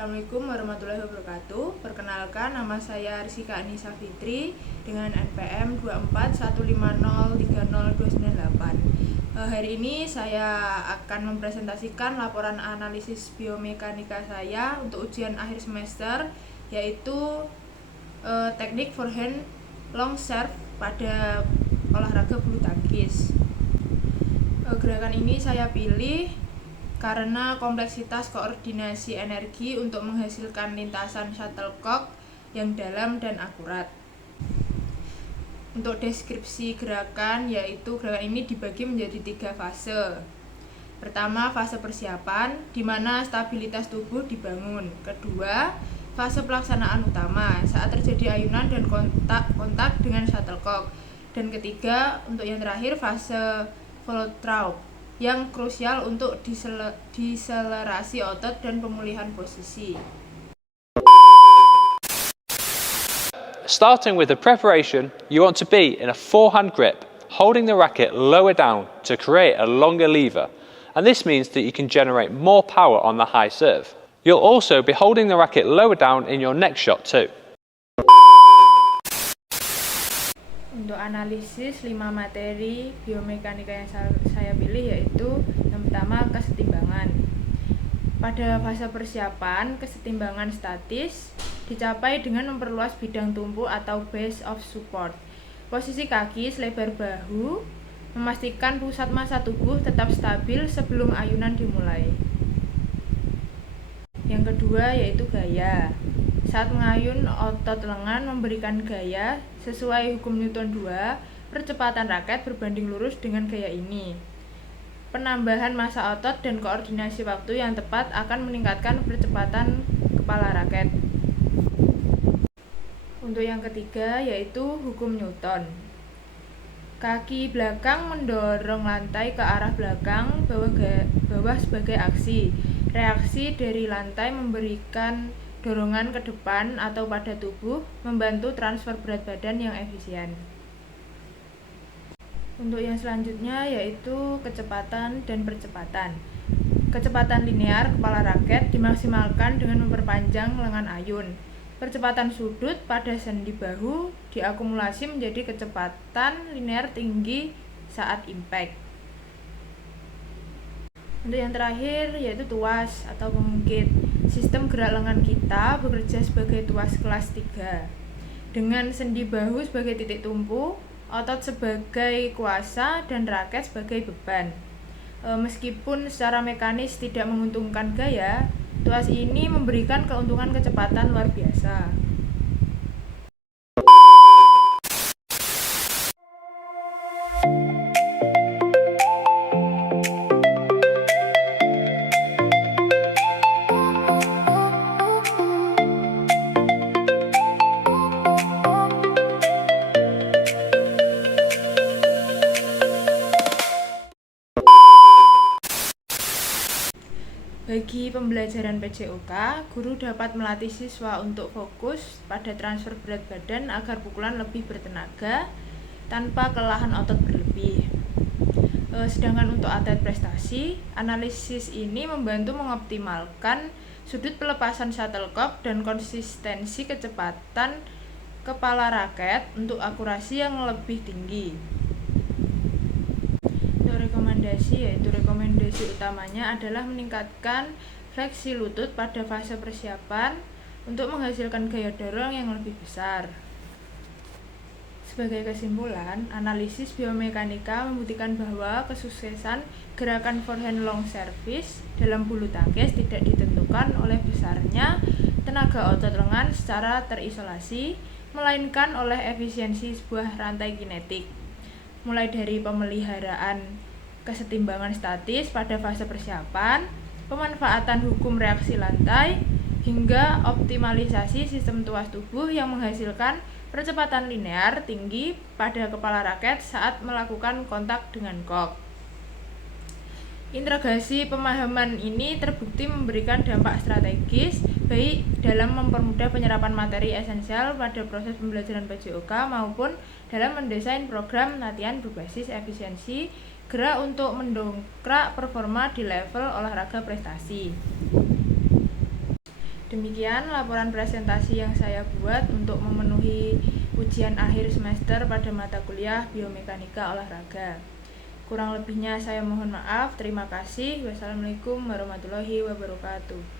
Assalamualaikum warahmatullahi wabarakatuh. Perkenalkan, nama saya Rizika Anissa Fitri dengan NPM 241503028. Hari ini saya akan mempresentasikan laporan analisis biomekanika saya untuk ujian akhir semester, yaitu teknik forehand long serve pada olahraga bulu tangkis. Gerakan ini saya pilih karena kompleksitas koordinasi energi untuk menghasilkan lintasan shuttlecock yang dalam dan akurat. Untuk deskripsi gerakan, yaitu gerakan ini dibagi menjadi 3 fase. Pertama, fase persiapan, di mana stabilitas tubuh dibangun. Kedua, fase pelaksanaan utama, saat terjadi ayunan dan kontak dengan shuttlecock. Dan ketiga, untuk yang terakhir, fase follow-through, yang krusial untuk diselerasi otot dan pemulihan posisi. Starting with the preparation, you want to be in a forehand grip, holding the racket lower down to create a longer lever, and this means that you can generate more power on the high serve. You'll also be holding the racket lower down in your next shot too. Untuk analisis 5 materi biomekanika yang saya pilih, yaitu yang pertama, kesetimbangan. Pada fase persiapan, kesetimbangan statis dicapai dengan memperluas bidang tumpu atau base of support. Posisi kaki selebar bahu, memastikan pusat massa tubuh tetap stabil sebelum ayunan dimulai. Yang kedua, yaitu gaya. Saat mengayun, otot lengan memberikan gaya sesuai hukum Newton 2, percepatan raket berbanding lurus dengan gaya ini. Penambahan massa otot dan koordinasi waktu yang tepat akan meningkatkan percepatan kepala raket. Untuk yang ketiga, yaitu hukum Newton. Kaki belakang mendorong lantai ke arah belakang, bawah sebagai aksi. Reaksi dari lantai memberikan dorongan ke depan atau pada tubuh, membantu transfer berat badan yang efisien. Untuk yang selanjutnya, yaitu kecepatan dan percepatan. Kecepatan linear kepala raket dimaksimalkan dengan memperpanjang lengan ayun. Percepatan sudut pada sendi bahu diakumulasi menjadi kecepatan linear tinggi saat impact. Untuk yang terakhir, yaitu tuas atau pengungkit. Sistem gerak lengan kita bekerja sebagai tuas kelas 3 dengan sendi bahu sebagai titik tumpu, otot sebagai kuasa, dan raket sebagai beban. Meskipun secara mekanis tidak menguntungkan gaya, tuas ini memberikan keuntungan kecepatan luar biasa. Bagi pembelajaran PJOK, guru dapat melatih siswa untuk fokus pada transfer berat badan agar pukulan lebih bertenaga tanpa kelelahan otot berlebih. Sedangkan untuk atlet prestasi, analisis ini membantu mengoptimalkan sudut pelepasan shuttlecock dan konsistensi kecepatan kepala raket untuk akurasi yang lebih tinggi. Rekomendasi utamanya adalah meningkatkan fleksi lutut pada fase persiapan untuk menghasilkan gaya dorong yang lebih besar. Sebagai kesimpulan, analisis biomekanika membuktikan bahwa kesuksesan gerakan forehand long service dalam bulu tangkis tidak ditentukan oleh besarnya tenaga otot lengan secara terisolasi, melainkan oleh efisiensi sebuah rantai kinetik, mulai dari pemeliharaan kesetimbangan statis pada fase persiapan, pemanfaatan hukum reaksi lantai, hingga optimalisasi sistem tuas tubuh yang menghasilkan percepatan linear tinggi pada kepala raket saat melakukan kontak dengan kok. Integrasi pemahaman ini terbukti memberikan dampak strategis baik dalam mempermudah penyerapan materi esensial pada proses pembelajaran PJOK maupun dalam mendesain program latihan berbasis efisiensi gerak untuk mendongkrak performa di level olahraga prestasi. Demikian laporan presentasi yang saya buat untuk memenuhi ujian akhir semester pada mata kuliah Biomekanika Olahraga. Kurang lebihnya saya mohon maaf. Terima kasih. Wassalamualaikum warahmatullahi wabarakatuh.